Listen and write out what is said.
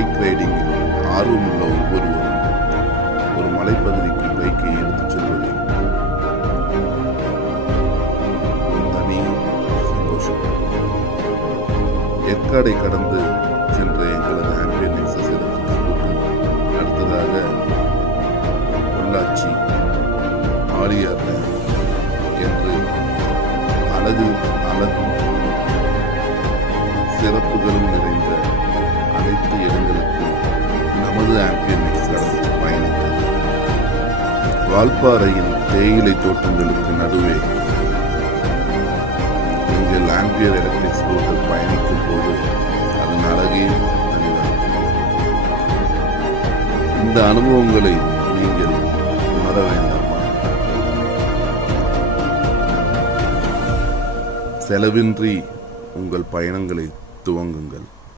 Bike ரைடிங்கில் ஆர்வமுள்ள ஒவ்வொருவரும் ஒரு மலைப்பகுதிக்கு பைக்கை எடுத்துச் செல்வதில் ஒரு தனி சந்தோஷம். ஏற்காடை கடந்து சென்ற எங்களது ஆம்பியர் நெக்ஸஸ் எலக்ட்ரிக் ஸ்கூட்டர் அடுத்ததாக பொள்ளாச்சி, ஆழியார் என்று அழகும் சிறப்புகளும் நிறைந்த அனைத்து இடங்களுக்கும் நமது ஆம்பியர் நெக்ஸஸ் கடந்து பயணித்தது. வால்பாறையின் தேயிலை தோட்டங்களுக்கு நடுவே எங்கள் ஆம்பியர் எலக்ட்ரிக் ஸ்கூட்டர் பயணிக்கும் போது அதன் அழகே தனிதான். இந்த அனுபவங்களை நீங்கள் உணர வேண்டாமா? செலவின்றி உங்கள் பயணங்களை துவங்குங்கள்.